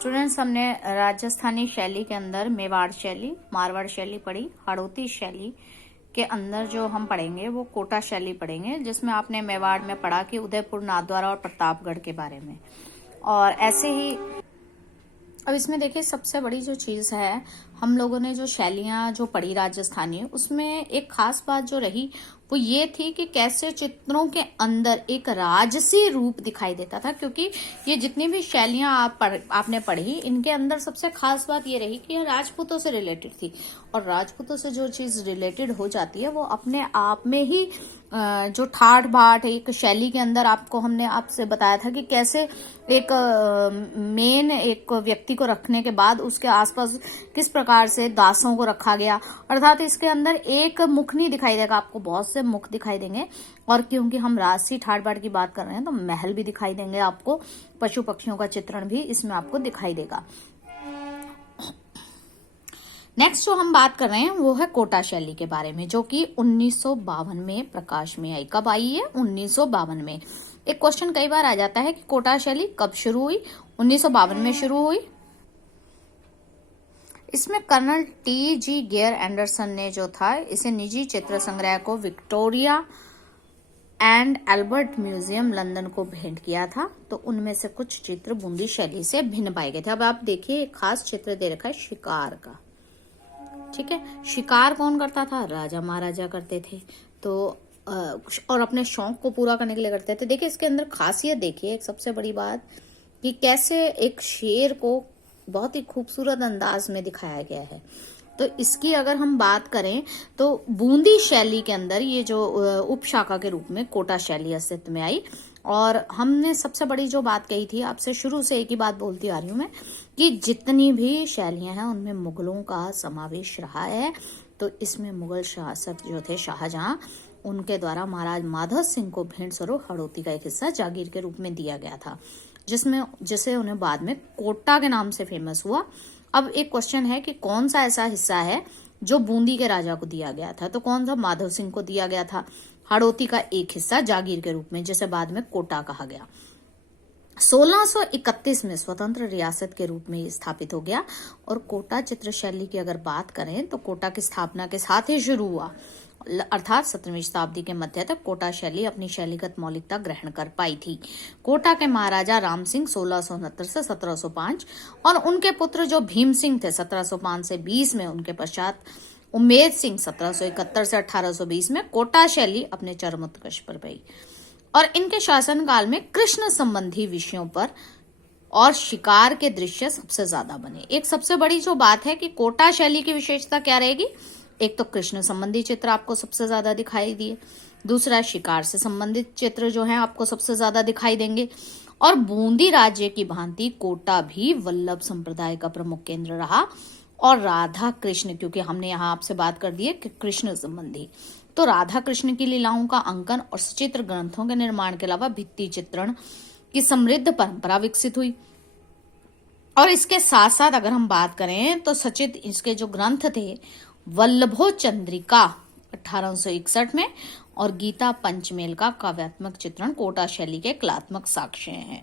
Students, हमने राजस्थानी शैली के अंदर मेवाड़ शैली, मारवाड़ शैली पढ़ी। हाड़ौती शैली के अंदर जो हम पढ़ेंगे वो कोटा शैली पढ़ेंगे, जिसमें आपने मेवाड़ में पढ़ा कि उदयपुर, नाथद्वारा और प्रतापगढ़ के बारे में। और ऐसे ही अब इसमें देखिए, सबसे बड़ी जो चीज है, हम लोगों ने जो शैलियां जो पढ़ी राजस्थानी, उसमें एक खास बात जो रही वो ये थी कि कैसे चित्रों के अंदर एक राजसी रूप दिखाई देता था। क्योंकि ये जितनी भी शैलियां आपने पढ़ी, इनके अंदर सबसे खास बात ये रही कि ये राजपूतों से रिलेटेड थी। और राजपूतों से जो चीज रिलेटेड हो जाती है वो अपने आप में ही जो ठाठ बाट एक शैली के अंदर, हमने आपसे बताया था कि कैसे एक मेन एक व्यक्ति को रखने के बाद उसके आसपास किस प्रकार से दासों को रखा गया। अर्थात इसके अंदर एक मुख नहीं दिखाई देगा, आपको बहुत से मुख दिखाई देंगे। और क्योंकि हम राजसी ठाठ बाट की बात कर रहे हैं तो महल भी दिखाई देंगे आपको, पशु पक्षियों का चित्रण भी इसमें आपको दिखाई देगा। नेक्स्ट जो हम बात कर रहे हैं वो है कोटा शैली के बारे में, जो कि 1952 में प्रकाश में आई। कब आई है? 1952 में। एक क्वेश्चन कई बार आ जाता है कि कोटा शैली कब शुरू हुई? 1952 में शुरू हुई। इसमें कर्नल T.G. गेयर एंडरसन ने जो था, इसे निजी चित्र संग्रह को Victoria and Albert museum London को भेंट किया था। तो उनमें से कुछ चित्र बूंदी शैली से भिन्न पाए गए थे। अब आप देखिए, एक खास चित्र दे रखा है शिकार का। ठीक है, शिकार कौन करता था? राजा महाराजा करते थे। तो और अपने शौक को पूरा करने के लिए करते थे। देखिए, इसके अंदर खासियत देखिए, एक सबसे बड़ी बात कि कैसे एक शेर को बहुत ही खूबसूरत अंदाज में दिखाया गया है। तो इसकी अगर हम बात करें तो बूंदी शैली के अंदर ये जो उपशाखा के रूप में कोटा शैली अस्तित्व में आई। और हमने सबसे बड़ी जो बात कही थी, आपसे शुरू से एक ही बात बोलती आ रही हूं मैं, कि जितनी भी शैलियां हैं उनमें मुगलों का समावेश रहा है। तो इसमें मुगल शासक जो थे शाहजहां, उनके द्वारा महाराज माधव सिंह को भेंट स्वरूप हाड़ौती का एक हिस्सा जागीर के रूप में दिया गया था, जिसे उन्हें बाद में कोटा के नाम से फेमस हुआ। अब एक क्वेश्चन है कि कौन सा ऐसा हिस्सा है जो बूंदी के राजा को दिया गया था? तो कौन सा? माधव सिंह को दिया गया था हाड़ौती का एक हिस्सा जागीर के रूप में, जिसे बाद में कोटा कहा गया। 1631 में स्वतंत्र रियासत के रूप में स्थापित हो गया। और कोटा चित्र शैली की अगर बात करें तो कोटा की स्थापना के साथ ही शुरू हुआ। अर्थात 17वीं शताब्दी के मध्य तक कोटा शैली अपनी शैलीगत मौलिकता ग्रहण कर पाई थी। कोटा के महाराजा राम सिंह 1669 से 1705 और उनके पुत्र जो भीम सिंह थे 1705 से 20 में, उनके पश्चात उमेद सिंह 1771 से 1820 में कोटा शैली अपने चरमोत्कर्ष पर गई। और इनके शासनकाल में कृष्ण संबंधी विषयों पर और शिकार के दृश्य सबसे ज्यादा बने। एक सबसे बड़ी जो बात है कि कोटा शैली की विशेषता क्या रहेगी? एक तो कृष्ण संबंधी चित्र आपको सबसे ज्यादा दिखाई दिए, दूसरा शिकार से संबंधित चित्र जो है आपको सबसे ज्यादा दिखाई देंगे। और बूंदी राज्य की भांति कोटा भी वल्लभ संप्रदाय का प्रमुख केंद्र रहा। और राधा कृष्ण, क्योंकि हमने यहाँ आपसे बात कर दी है कि कृष्ण संबंधी, तो राधा कृष्ण की लीलाओं का अंकन और सचित्र ग्रंथों के निर्माण के अलावा भित्ति चित्रण की समृद्ध परंपरा विकसित हुई। और इसके साथ साथ अगर हम बात करें तो सचित्र इसके जो ग्रंथ थे, वल्लभो चंद्रिका 1861 में और गीता पंचमेल का काव्यात्मक चित्रण कोटा शैली के कलात्मक साक्ष्य हैं।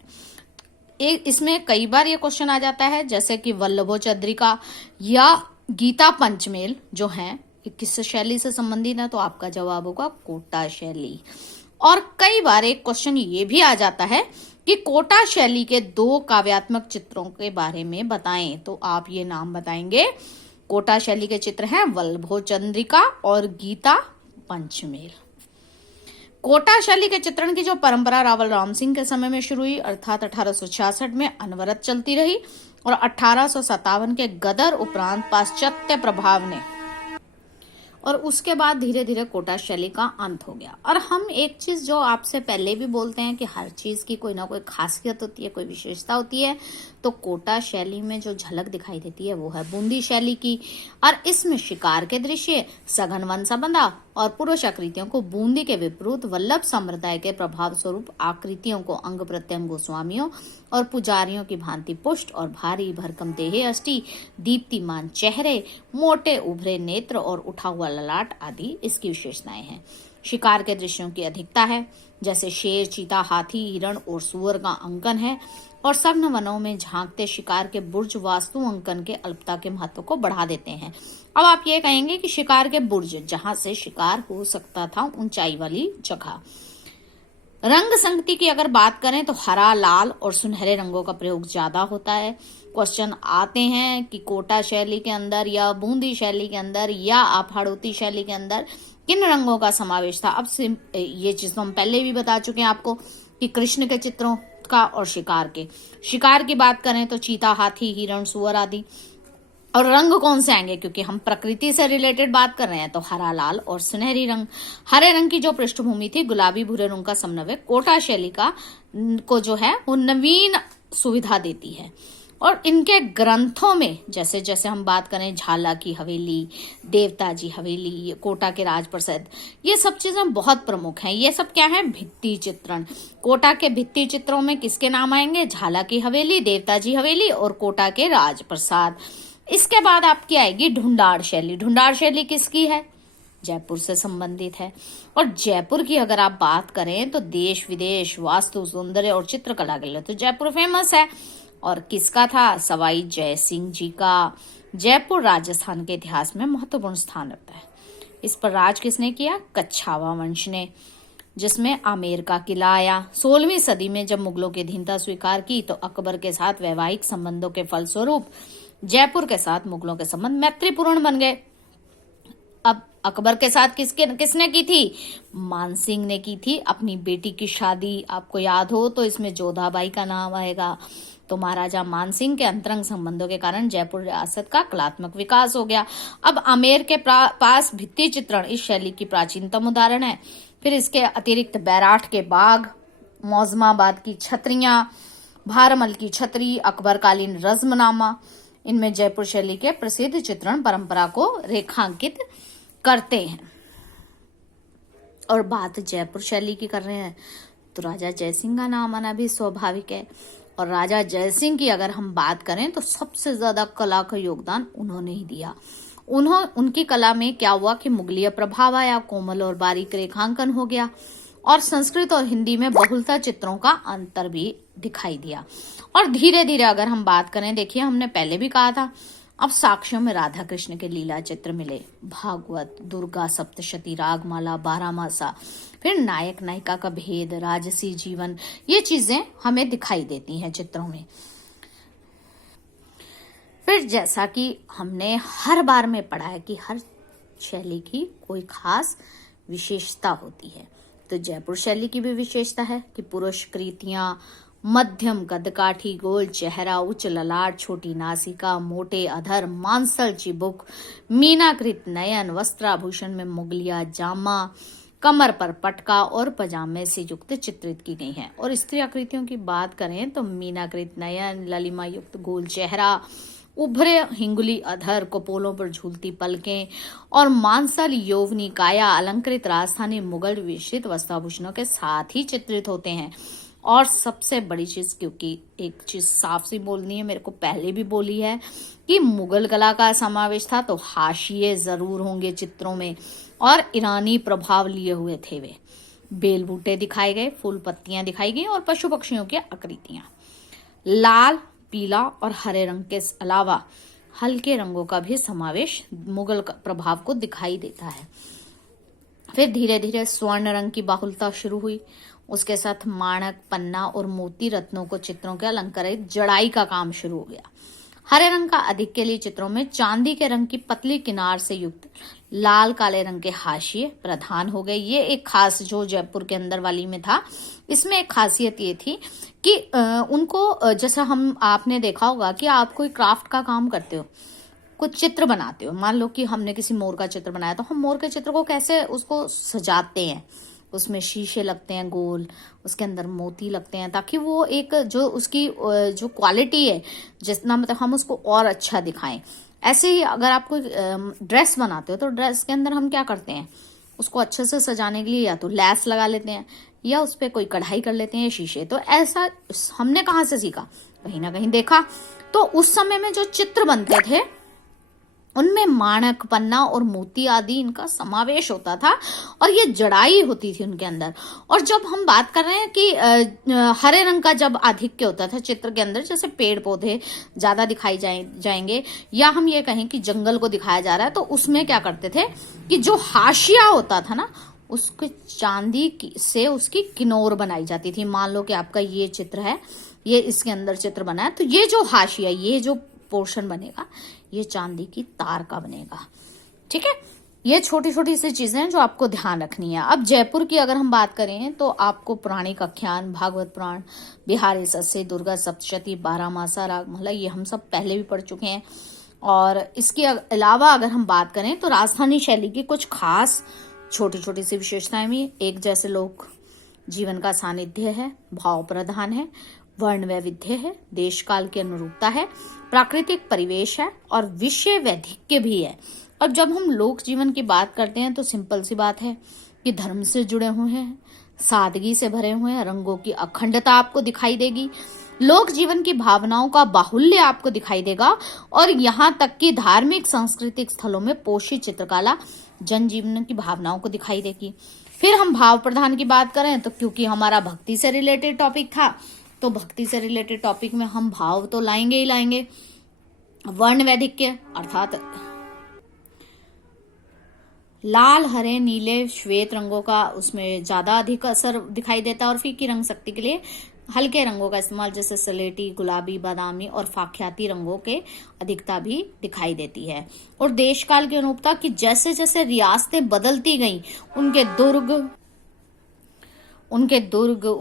इसमें कई बार ये क्वेश्चन आ जाता है, जैसे कि वल्लभो चंद्रिका या गीता पंचमेल जो हैं किस शैली से संबंधित है? तो आपका जवाब होगा कोटा शैली। और कई बार एक क्वेश्चन ये भी आ जाता है कि कोटा शैली के 2 काव्यात्मक चित्रों के बारे में बताएं। तो आप ये नाम बताएंगे। कोटा शैली के चित्र हैं वल्लभो चंद्रिका और गीता पंचमेल। कोटा शैली के चित्रण की जो परंपरा रावल राम सिंह के समय में शुरू हुई, अर्थात 1866 में अनवरत चलती रही। और 1857 के गदर उपरांत पाश्चात्य प्रभाव ने, और उसके बाद धीरे धीरे कोटा शैली का अंत हो गया। और हम एक चीज जो आपसे पहले भी बोलते हैं कि हर चीज की कोई ना कोई खासियत होती है, कोई विशेषता होती है। तो कोटा शैली में जो झलक दिखाई देती है वो है बूंदी शैली की। और इसमें शिकार के दृश्य, सघन वन संबंधा और पुरुष आकृतियों को बूंदी के विपरीत वल्लभ संप्रदाय के प्रभाव स्वरूप आकृतियों को अंग प्रत्यंग गोस्वामियों और पुजारियों की भांति पुष्ट और भारी भरकम देहे अष्टि, दीप्तिमान चेहरे, मोटे उभरे नेत्र और उठा हुआ ललाट आदि इसकी विशेषताएं हैं। शिकार के दृश्यों की अधिकता है, जैसे शेर, चीता, हाथी, हिरण और सूअर का अंकन है। और सघन वनों में झांकते शिकार के बुर्ज वास्तु अंकन के अल्पता के महत्व को बढ़ा देते हैं। अब आप ये कहेंगे कि शिकार के बुर्ज, जहां से शिकार हो सकता था, ऊंचाई वाली जगह। रंग संगति की अगर बात करें तो हरा, लाल और सुनहरे रंगों का प्रयोग ज्यादा होता है। क्वेश्चन आते हैं कि कोटा शैली के अंदर या बूंदी शैली के अंदर या आप हाड़ौती शैली के अंदर किन रंगों का समावेश था। अब ये चीज तो हम पहले भी बता चुके हैं आपको कि कृष्ण के चित्रों का और शिकार के। शिकार की बात करें तो चीता, हाथी, हिरण, सूअर आदि। और रंग कौन से आएंगे, क्योंकि हम प्रकृति से रिलेटेड बात कर रहे हैं, तो हरा, लाल और सुनहरी रंग। हरे रंग की जो पृष्ठभूमि थी, गुलाबी भूरे रंग का समन्वय कोटा शैली का को जो है वो नवीन सुविधा देती है। और इनके ग्रंथों में जैसे जैसे हम बात करें झाला की हवेली, देवता जी हवेली, कोटा के राजप्रसाद, ये सब चीजें बहुत प्रमुख हैं। ये सब क्या है, भित्ति चित्रण। कोटा के भित्ति चित्रों में किसके नाम आएंगे, झाला की हवेली, देवता जी हवेली और कोटा के राजप्रसाद। इसके बाद आपकी आएगी ढूंढाड़ शैली। ढूंढाड़ शैली किसकी है, जयपुर से संबंधित है। और जयपुर की अगर आप बात करें तो देश विदेश, वास्तु, सौंदर्य और चित्रकला के लिए तो जयपुर फेमस है। और किसका था, सवाई जय सिंह जी का। जयपुर राजस्थान के इतिहास में महत्वपूर्ण स्थान रखता है। इस पर राज किसने किया, कच्छावा वंश ने, जिसमें आमेर का किला आया। 16वीं सदी में जब मुगलों की अधीनता स्वीकार की तो अकबर के साथ वैवाहिक संबंधों के फलस्वरूप जयपुर के साथ मुगलों के संबंध मैत्रीपूर्ण बन गए। अब अकबर के साथ किसने की थी, मानसिंह ने की थी अपनी बेटी की शादी। आपको याद हो तो इसमें जोधाबाई का नाम आएगा। तो महाराजा मानसिंह के अंतरंग संबंधों के कारण जयपुर रियासत का कलात्मक विकास हो गया। अब आमेर के पास भित्ति चित्रण इस शैली की प्राचीनतम उदाहरण है। फिर इसके अतिरिक्त बैराठ के बाग, मौजमाबाद की छतरियां, भारमल की छतरी, अकबरकालीन रज्मनामा, इनमें जयपुर शैली के प्रसिद्ध चित्रण परंपरा को रेखांकित करते हैं। और बात जयपुर शैली की कर रहे हैं तो राजा जयसिंह का नाम आना भी स्वाभाविक है। और राजा जयसिंह की अगर हम बात करें तो सबसे ज्यादा कला का योगदान उन्होंने ही दिया। उनकी कला में क्या हुआ कि मुगलीय प्रभाव आया, कोमल और बारीक रेखांकन हो गया और संस्कृत और हिंदी में बहुलता चित्रों का अंतर भी दिखाई दिया। और धीरे धीरे अगर हम बात करें, देखिए हमने पहले भी कहा था, अब साक्ष्यों में राधा कृष्ण के लीला चित्र मिले, भागवत, दुर्गा सप्तशती, रागमाला, बारहमासा, फिर नायक नायिका का भेद, राजसी जीवन, ये चीजें हमें दिखाई देती हैं चित्रों में। फिर जैसा कि हमने हर बार में पढ़ा है कि हर शैली की कोई खास विशेषता होती है, तो जयपुर शैली की भी विशेषता है कि पुरुष कृतियां, मध्यम कदकाठी, गोल चेहरा, उच्च ललाट, छोटी नासिका, मोटे अधर, मांसल चिबुक, मीनाकृत नयन, वस्त्राभूषण में मुगलिया जामा, कमर पर पटका और पजामे से युक्त चित्रित की गई हैं। और स्त्री आकृतियों की बात करें तो मीनाकृत नयन, ललिमा युक्त गोल चेहरा, उभरे हिंगुली अधर, कपोलों पर झूलती पलकें और मांसल यौवनी काया अलंकृत राजस्थानी मुगल विशिष्ट वस्त्राभूषणों के साथ ही चित्रित होते हैं। और सबसे बड़ी चीज, क्योंकि एक चीज साफ सी बोलनी है, मेरे को पहले भी बोली है कि मुगल कला का समावेश था, तो हाशिए जरूर होंगे चित्रों में और ईरानी प्रभाव लिए हुए थे वे। बेल बूटे दिखाए गए, फूल पत्तियां दिखाई गई और पशु पक्षियों की आकृतियां। लाल, पीला और हरे रंग के अलावा हल्के रंगों का भी समावेश मुगल प्रभाव को दिखाई देता है। फिर धीरे धीरे स्वर्ण रंग की बाहुलता शुरू हुई, उसके साथ माणक, पन्ना और मोती रत्नों को चित्रों के अलंकारित जड़ाई का काम शुरू हो गया। हरे रंग का अधिक के लिए चित्रों में चांदी के रंग की पतली किनार से युक्त लाल काले रंग के हाशिए प्रधान हो गए। ये एक खास जो जयपुर के अंदर वाली में था, इसमें एक खासियत ये थी कि उनको, जैसा आपने देखा होगा कि आप कोई क्राफ्ट का काम करते हो, कुछ चित्र बनाते हो, मान लो कि हमने किसी मोर का चित्र बनाया, तो हम मोर के चित्र को कैसे उसको सजाते हैं, उसमें शीशे लगते हैं गोल, उसके अंदर मोती लगते हैं, ताकि वो एक जो उसकी जो क्वालिटी है, जितना मतलब हम उसको और अच्छा दिखाएं। ऐसे ही अगर आप कोई ड्रेस बनाते हो तो ड्रेस के अंदर हम क्या करते हैं, उसको अच्छे से सजाने के लिए या तो लैस लगा लेते हैं या उस पर कोई कढ़ाई कर लेते हैं, शीशे। तो ऐसा हमने कहाँ से सीखा, कहीं ना कहीं देखा। तो उस समय में जो चित्र बनते थे उनमें माणक, पन्ना और मोती आदि इनका समावेश होता था और ये जड़ाई होती थी उनके अंदर। और जब हम बात कर रहे हैं कि हरे रंग का जब आधिक्य होता था चित्र के अंदर, जैसे पेड़ पौधे ज्यादा दिखाई जाएंगे या हम ये कहें कि जंगल को दिखाया जा रहा है, तो उसमें क्या करते थे कि जो हाशिया होता था ना, उसके चांदी से उसकी किनोर बनाई जाती थी। मान लो कि आपका ये चित्र है, ये इसके अंदर चित्र बना है, तो ये जो हाशिया, ये जो पोर्शन बनेगा, ये चांदी की तार का बनेगा। ठीक है, ये छोटी छोटी सी चीजें हैं जो आपको ध्यान रखनी है। अब जयपुर की अगर हम बात करें तो आपको पौराणिक आख्यान, भागवत पुराण, बिहारी सस्से, दुर्गा सप्तशती, बारहमासा राग महला, ये हम सब पहले भी पढ़ चुके हैं। और इसके अलावा अगर हम बात करें तो राजस्थानी शैली की कुछ खास छोटी छोटी सी विशेषताएं भी, एक जैसे लोग जीवन का सानिध्य है, भाव प्रधान है, वर्ण वैविध्य है, देश काल की अनुरूपता है, प्राकृतिक परिवेश है और विषय वैधिक्य भी है। अब जब हम लोक जीवन की बात करते हैं तो सिंपल सी बात है कि धर्म से जुड़े हुए हैं, सादगी से भरे हुए हैं, रंगों की अखंडता आपको दिखाई देगी, लोक जीवन की भावनाओं का बाहुल्य आपको दिखाई देगा और यहाँ तक कि धार्मिक सांस्कृतिक स्थलों में पोषित चित्रकला जनजीवन की भावनाओं को दिखाई देगी। फिर हम भाव प्रधान की बात करें तो क्योंकि हमारा भक्ति से रिलेटेड टॉपिक था, तो भक्ति से रिलेटेड टॉपिक में हम भाव तो लाएंगे ही लाएंगे। वर्ण वैधिक्य अर्थात लाल, हरे, नीले, श्वेत रंगों का उसमें ज्यादा अधिक असर दिखाई देता है और फीकी रंग शक्ति के लिए हल्के रंगों का इस्तेमाल, जैसे सलेटी, गुलाबी, बादामी और फाख्याती रंगों के अधिकता भी दिखाई देती है। और देश काल की अनुरूपता कि जैसे जैसे रियासतें बदलती गईं,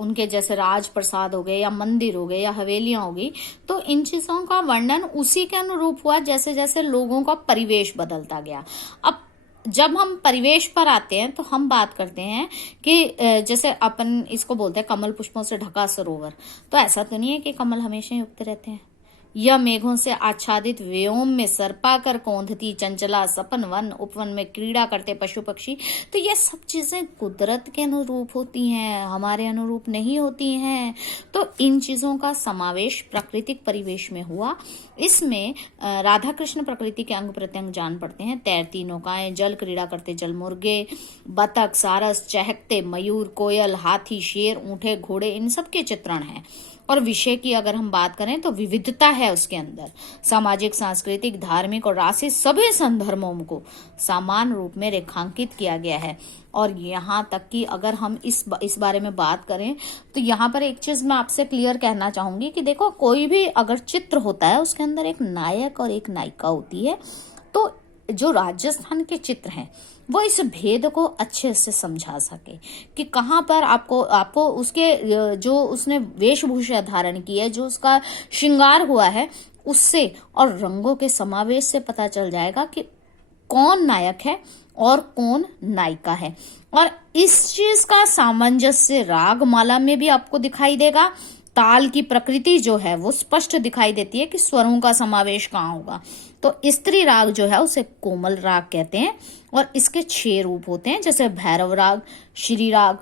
उनके जैसे राजप्रसाद हो गए या मंदिर हो गए या हवेलियां हो गई, तो इन चीजों का वर्णन उसी के अनुरूप हुआ जैसे जैसे लोगों का परिवेश बदलता गया। अब जब हम परिवेश पर आते हैं तो हम बात करते हैं कि जैसे अपन इसको बोलते हैं कमल पुष्पों से ढका सरोवर, तो ऐसा तो नहीं है कि कमल हमेशा ही उगते रहते हैं। या मेघों से आच्छादित व्योम में सरपा कर कौंधती चंचला सपन वन, उपवन में क्रीड़ा करते पशु पक्षी, तो ये सब चीजें कुदरत के अनुरूप होती हैं, हमारे अनुरूप नहीं होती हैं। तो इन चीजों का समावेश प्राकृतिक परिवेश में हुआ। इसमें राधा कृष्ण प्रकृति के अंग प्रत्यंग जान पड़ते हैं। तैरती नौकाएं, जल क्रीड़ा करते जल मुर्गे, बतख, सारस, चहकते मयूर, कोयल, हाथी, शेर, ऊंटे, घोड़े, इन सब के चित्रण हैं। और विषय की अगर हम बात करें तो विविधता है उसके अंदर, सामाजिक, सांस्कृतिक, धार्मिक और राशि सभी संदर्भों को समान रूप में रेखांकित किया गया है। और यहाँ तक कि अगर हम इस बारे में बात करें तो यहाँ पर एक चीज मैं आपसे क्लियर कहना चाहूंगी कि देखो, कोई भी अगर चित्र होता है उसके अंदर एक नायक और एक नायिका होती है। तो जो राजस्थान के चित्र हैं वो इस भेद को अच्छे से समझा सके कि कहाँ पर आपको उसके जो उसने वेशभूषा धारण की है, जो उसका श्रृंगार हुआ है, उससे और रंगों के समावेश से पता चल जाएगा कि कौन नायक है और कौन नायिका है। और इस चीज का सामंजस्य रागमाला में भी आपको दिखाई देगा। ताल की प्रकृति जो है वो स्पष्ट दिखाई देती है कि स्वरों का समावेश कहाँ होगा। तो स्त्री राग जो है उसे कोमल राग कहते हैं और इसके 6 रूप होते हैं, जैसे भैरव राग, श्री राग,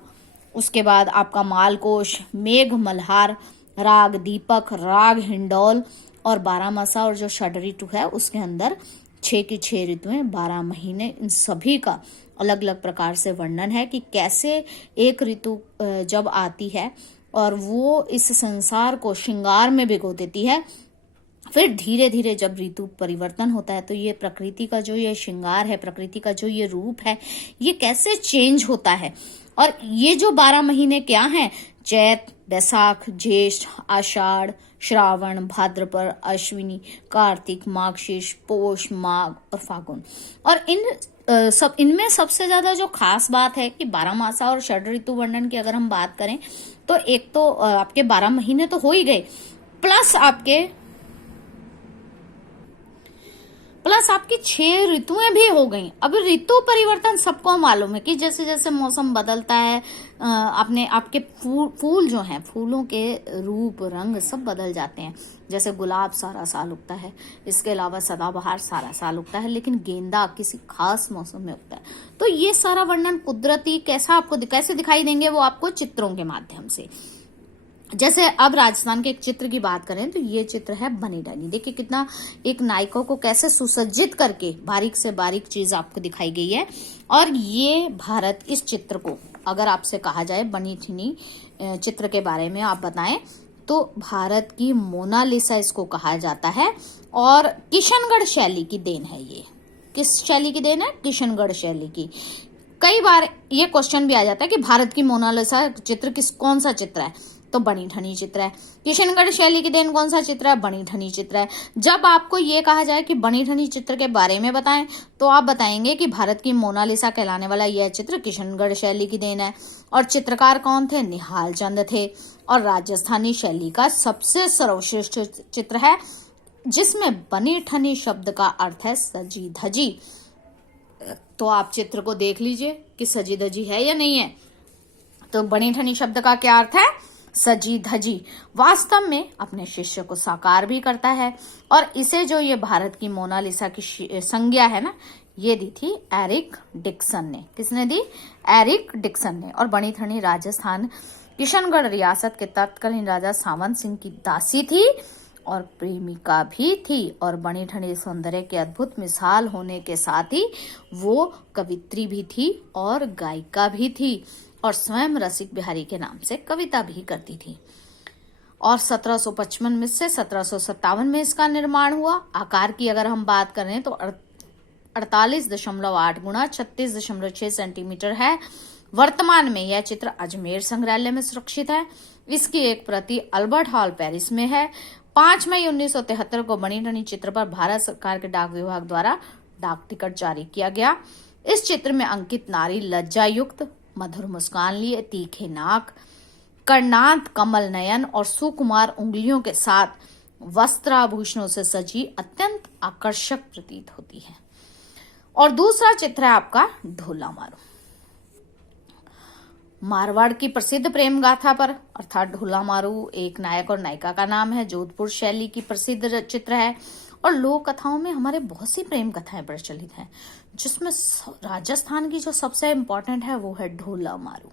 उसके बाद आपका मालकोश, मेघ मल्हार राग, दीपक राग, हिंडौल और बारहमासा। और जो षड ऋतु है उसके अंदर 6 की 6 ऋतुएं, 12 महीने, इन सभी का अलग अलग प्रकार से वर्णन है कि कैसे एक ऋतु जब आती है और वो इस संसार को श्रृंगार में भिगो देती है, फिर धीरे धीरे जब ऋतु परिवर्तन होता है तो ये प्रकृति का जो ये श्रृंगार है, प्रकृति का जो ये रूप है, ये कैसे चेंज होता है। और ये जो 12 महीने क्या हैं, चैत, बैसाख, ज्येष्ठ, आषाढ़, श्रावण, भाद्रपद, अश्विनी, कार्तिक, माघशीर्ष, पोष, माघ और फागुन। और इनमें सबसे ज्यादा जो खास बात है कि 12 मासा और षड ऋतु वर्णन की अगर हम बात करें तो एक तो आपके 12 महीने तो हो ही गए, प्लस आपकी 6 ऋतुएं भी हो गई। अब ऋतु परिवर्तन सबको मालूम है कि जैसे जैसे मौसम बदलता है आपके फूल जो हैं, फूलों के रूप रंग सब बदल जाते हैं। जैसे गुलाब सारा साल उगता है, इसके अलावा सदाबहार सारा साल उगता है, लेकिन गेंदा किसी खास मौसम में उगता है। तो ये सारा वर्णन कुदरती कैसे दिखाई देंगे वो आपको चित्रों के माध्यम से। जैसे अब राजस्थान के एक चित्र की बात करें तो ये चित्र है बनी ठनी। देखिए कितना एक नायकों को कैसे सुसज्जित करके बारीक से बारीक चीज आपको दिखाई गई है। और ये भारत, इस चित्र को अगर आपसे कहा जाए बनी ठनी चित्र के बारे में आप बताएं तो भारत की मोनालिसा इसको कहा जाता है। और किशनगढ़ शैली की देन है ये। किस शैली की देन है? किशनगढ़ शैली की। कई बार ये क्वेश्चन भी आ जाता है कि भारत की मोनालिसा चित्र कौन सा चित्र है, तो बनी ठनी चित्र है। किशनगढ़ शैली की देन कौन सा चित्र है? बनी ठनी चित्र है। जब आपको ये कहा जाए कि बनी ठनी चित्र के बारे में बताएं तो आप बताएंगे कि भारत की मोनालिसा कहलाने वाला यह चित्र किशनगढ़ शैली की देन है। और चित्रकार कौन थे? निहाल चंद थे। और राजस्थानी शैली का सबसे सर्वश्रेष्ठ चित्र है जिसमें बनी ठनी शब्द का अर्थ है सजी धजी। तो आप चित्र को देख लीजिए कि सजी धजी है या नहीं है। तो बनी ठनी शब्द का क्या अर्थ है? सजी धजी। वास्तव में अपने शिष्य को साकार भी करता है। और इसे जो ये भारत की मोनालिसा की संज्ञा है ना, ये दी थी एरिक डिक्सन ने। किसने दी? एरिक डिक्सन ने। और बनी ठनी राजस्थान किशनगढ़ रियासत के तत्कालीन राजा सावंत सिंह की दासी थी और प्रेमिका भी थी। और बनी ठनी सौंदर्य के अद्भुत मिसाल होने के साथ ही वो कवित्री भी थी और गायिका भी थी और स्वयं रसिक बिहारी के नाम से कविता भी करती थी। और 1755 में से 1757 में इसका निर्माण हुआ। आकार की अगर हम बात करें तो 48.8 गुणा 36.6 सेंटीमीटर है। वर्तमान में यह चित्र अजमेर संग्रहालय में सुरक्षित है। इसकी एक प्रति अल्बर्ट हॉल पेरिस में है। 5 मई 1973 को बनी ठनी चित्र पर भारत सरकार के डाक विभाग द्वारा डाक टिकट जारी किया गया। इस चित्र में अंकित नारी लज्जा युक्त, मधुर मुस्कान लिए, तीखे नाक, कर्णांत कमल नयन और सुकुमार उंगलियों के साथ वस्त्राभूषणों से सजी अत्यंत आकर्षक प्रतीत होती है। और दूसरा चित्र है आपका ढोला मारू। मारवाड़ की प्रसिद्ध प्रेम गाथा पर अर्थात ढोला मारू एक नायक और नायिका का नाम है। जोधपुर शैली की प्रसिद्ध चित्र है। और लोक कथाओं में हमारे बहुत सी प्रेम कथाएं प्रचलित हैं, जिसमें राजस्थान की जो सबसे इम्पोर्टेंट है वो है ढोला मारू।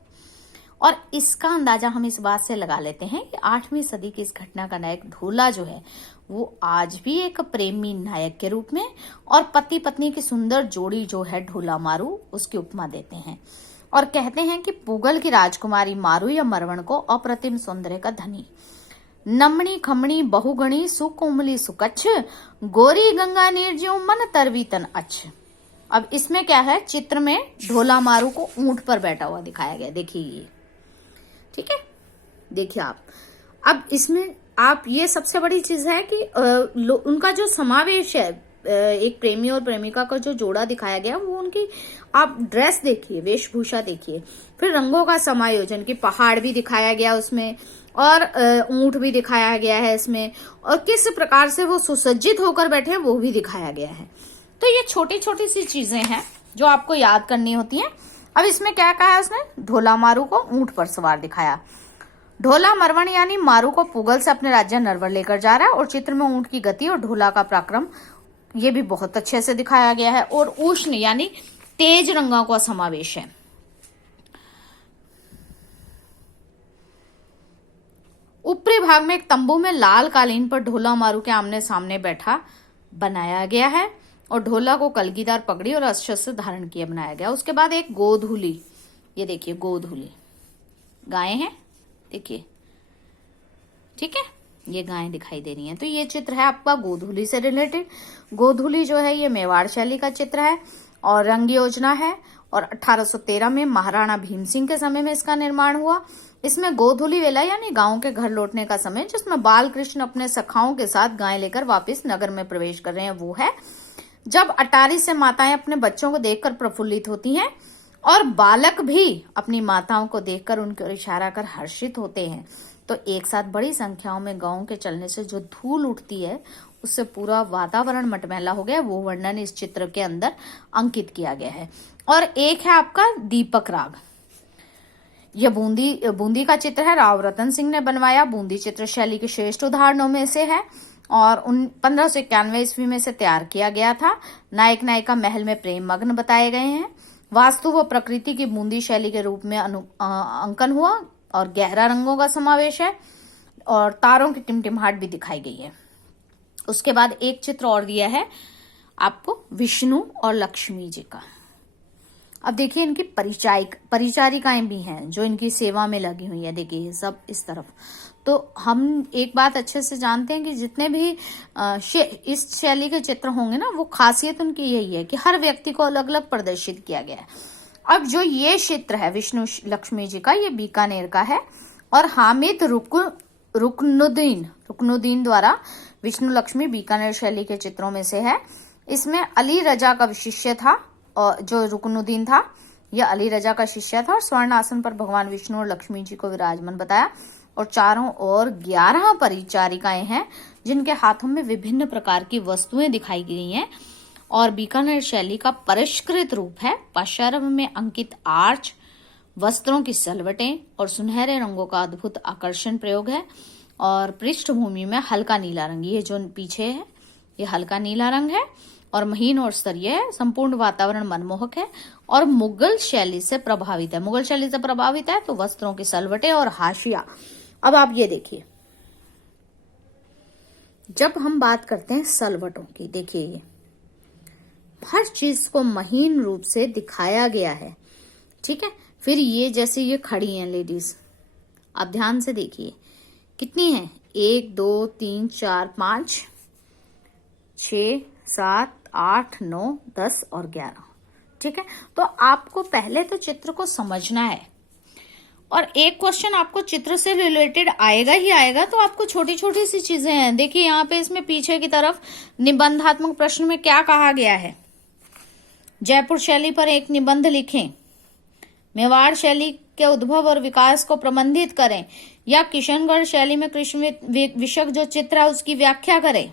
और इसका अंदाजा हम इस बात से लगा लेते हैं कि 8वीं सदी की इस घटना का नायक ढोला जो है वो आज भी एक प्रेमी नायक के रूप में और पति पत्नी की सुंदर जोड़ी जो है ढोला मारू उसकी उपमा देते हैं। और कहते हैं कि पुगल की राजकुमारी मारू या मरवण को अप्रतिम सौंदर्य का धनी, नमणी खमणी बहुगणी सुकोमली सुकच्छ, गोरी गंगा निर्ज्यो मन तरवी तन अच्छ। अब इसमें क्या है, चित्र में ढोला मारू को ऊंट पर बैठा हुआ दिखाया गया। देखिए ये, ठीक है, देखिए आप। अब इसमें आप ये सबसे बड़ी चीज है कि उनका जो समावेश है, एक प्रेमी और प्रेमिका का जो जोड़ा दिखाया गया वो उनकी आप ड्रेस देखिए, वेशभूषा देखिए, फिर रंगों का समायोजन कि पहाड़ भी दिखाया गया उसमें और ऊंट भी दिखाया गया है इसमें, और किस प्रकार से वो सुसज्जित होकर बैठे हैं वो भी दिखाया गया है। तो ये छोटी छोटी सी चीजें हैं जो आपको याद करनी होती हैं। अब इसमें क्या कहा है उसने, ढोला मारू को ऊंट पर सवार दिखाया। ढोला मरवण यानी मारू को पुगल से अपने राज्य नरवर लेकर जा रहा है और चित्र में ऊंट की गति और ढोला का पराक्रम ये भी बहुत अच्छे से दिखाया गया है। और उष्ण यानी तेज रंगों का समावेश है। ऊपरी भाग में एक तंबू में लाल कालीन पर ढोला मारू के आमने सामने बैठा बनाया गया है और ढोला को कलगीदार पगड़ी और अस्त्र धारण किए बनाया गया। उसके बाद एक गोधूली, ये देखिए गोधूली गायें हैं, देखिए, ठीक है, ये गायें दिखाई दे रही हैं। तो ये चित्र है आपका गोधूली से रिलेटेड। गोधूली जो है ये मेवाड़ शैली का चित्र है और रंग योजना है और 1813 में महाराणा भीम सिंह के समय में इसका निर्माण हुआ। इसमें गोधूली वेला यानी गांव के घर लौटने का समय, जिसमें बाल कृष्ण अपने सखाओं के साथ गाय लेकर वापस नगर में प्रवेश कर रहे हैं, वो है। जब अटारी से माताएं अपने बच्चों को देखकर प्रफुल्लित होती हैं और बालक भी अपनी माताओं को देखकर उनको इशारा कर हर्षित होते हैं, तो एक साथ बड़ी संख्याओं में गायों के चलने से जो धूल उठती है उससे पूरा वातावरण मटमैला हो गया, वो वर्णन इस चित्र के अंदर अंकित किया गया है। और एक है आपका दीपक राग, यह बूंदी का चित्र है, राव रतन सिंह ने बनवाया। बूंदी चित्र शैली के श्रेष्ठ उदाहरणों में से है और 1591 ईस्वी में से तैयार किया गया था। नायक नायिका महल में प्रेम मग्न बताए गए हैं। वास्तु व प्रकृति की बूंदी शैली के रूप में अंकन हुआ और गहरा रंगों का समावेश है। और तारों की टिमटिमाहट भी दिखाई गई है। उसके बाद एक चित्र और दिया है आपको विष्णु और लक्ष्मी जी का। अब देखिए इनकी परिचारिकाएं भी हैं जो इनकी सेवा में लगी हुई है। देखिए ये सब इस तरफ। तो हम एक बात अच्छे से जानते हैं कि जितने भी इस शैली के चित्र होंगे ना, वो खासियत उनकी यही है कि हर व्यक्ति को अलग अलग प्रदर्शित किया गया है। अब जो ये चित्र है विष्णु लक्ष्मी जी का, ये बीकानेर का है और हामिद रुकनुद्दीन द्वारा विष्णु लक्ष्मी बीकानेर शैली के चित्रों में से है। इसमें अली रजा का शिष्य था, और जो रुकनुद्दीन था यह अली रजा का शिष्य था, और स्वर्ण आसन पर भगवान विष्णु और लक्ष्मी जी को विराजमान बताया। और चारों ओर 11 परिचारिकाएं हैं जिनके हाथों में विभिन्न प्रकार की वस्तुएं दिखाई गई हैं। और बीकानेर शैली का परिष्कृत रूप है। पार्श्व में अंकित आर्च, वस्त्रों की सलवटें और सुनहरे रंगों का अद्भुत आकर्षण प्रयोग है। और पृष्ठभूमि में हल्का नीला रंग, ये जो पीछे है ये हल्का नीला रंग है और महीन और स्तरीय है। संपूर्ण वातावरण मनमोहक है और मुगल शैली से प्रभावित है। मुगल शैली से प्रभावित है तो वस्त्रों की सलवटें और हाशिया। अब आप ये देखिए, जब हम बात करते हैं सलवटों की, देखिए ये हर चीज को महीन रूप से दिखाया गया है, ठीक है। फिर ये जैसे ये खड़ी हैं लेडीज, आप ध्यान से देखिए कितनी हैं, 1 2 3 4 5 6 7 8 9 10 और 11, ठीक है। तो आपको पहले तो चित्र को समझना है और एक क्वेश्चन आपको चित्र से रिलेटेड आएगा ही आएगा। तो आपको छोटी छोटी सी चीजें हैं। देखिए यहाँ पे इसमें पीछे की तरफ निबंधात्मक प्रश्न में क्या कहा गया है, जयपुर शैली पर एक निबंध लिखें, मेवाड़ शैली के उद्भव और विकास को प्रबंधित करें, या किशनगढ़ शैली में कृष्ण विषयक जो चित्र है उसकी व्याख्या करें।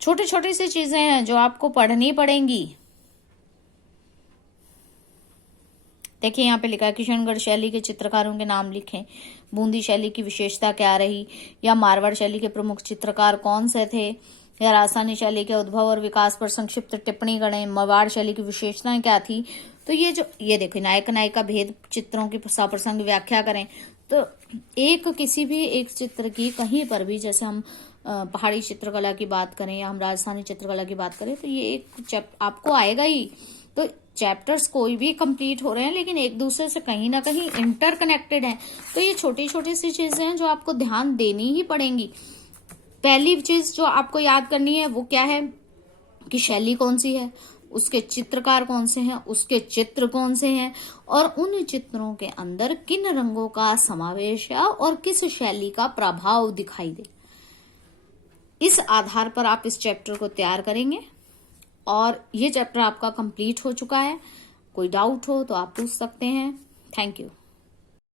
छोटी छोटी सी चीजें हैं जो आपको पढ़नी पड़ेंगी। देखिए यहाँ पे लिखा है किशनगढ़ शैली के चित्रकारों के नाम लिखें, बूंदी शैली की विशेषता क्या रही, या मारवाड़ शैली के प्रमुख चित्रकार कौन से थे, या राजस्थानी शैली के उद्भव और विकास पर संक्षिप्त टिप्पणी करें, मेवाड़ शैली की विशेषताएं क्या थी। तो ये देखो नायक नायिका भेद चित्रों की सप्रसंग व्याख्या करें। तो किसी भी एक चित्र की कहीं पर भी, जैसे हम पहाड़ी चित्रकला की बात करें या हम राजस्थानी चित्रकला की बात करें, तो ये एक आपको आएगा ही। तो चैप्टर्स कोई भी कंप्लीट हो रहे हैं लेकिन एक दूसरे से कहीं ना कहीं इंटरकनेक्टेड हैं। तो ये छोटी छोटी सी चीजें हैं जो आपको ध्यान देनी ही पड़ेंगी। पहली चीज जो आपको याद करनी है वो क्या है कि शैली कौन सी है, उसके चित्रकार कौन से हैं, उसके चित्र कौन से हैं, और उन चित्रों के अंदर किन रंगों का समावेश है और किस शैली का प्रभाव दिखाई दे। इस आधार पर आप इस चैप्टर को तैयार करेंगे और ये चैप्टर आपका कंप्लीट हो चुका है। कोई डाउट हो तो आप पूछ सकते हैं। Thank you.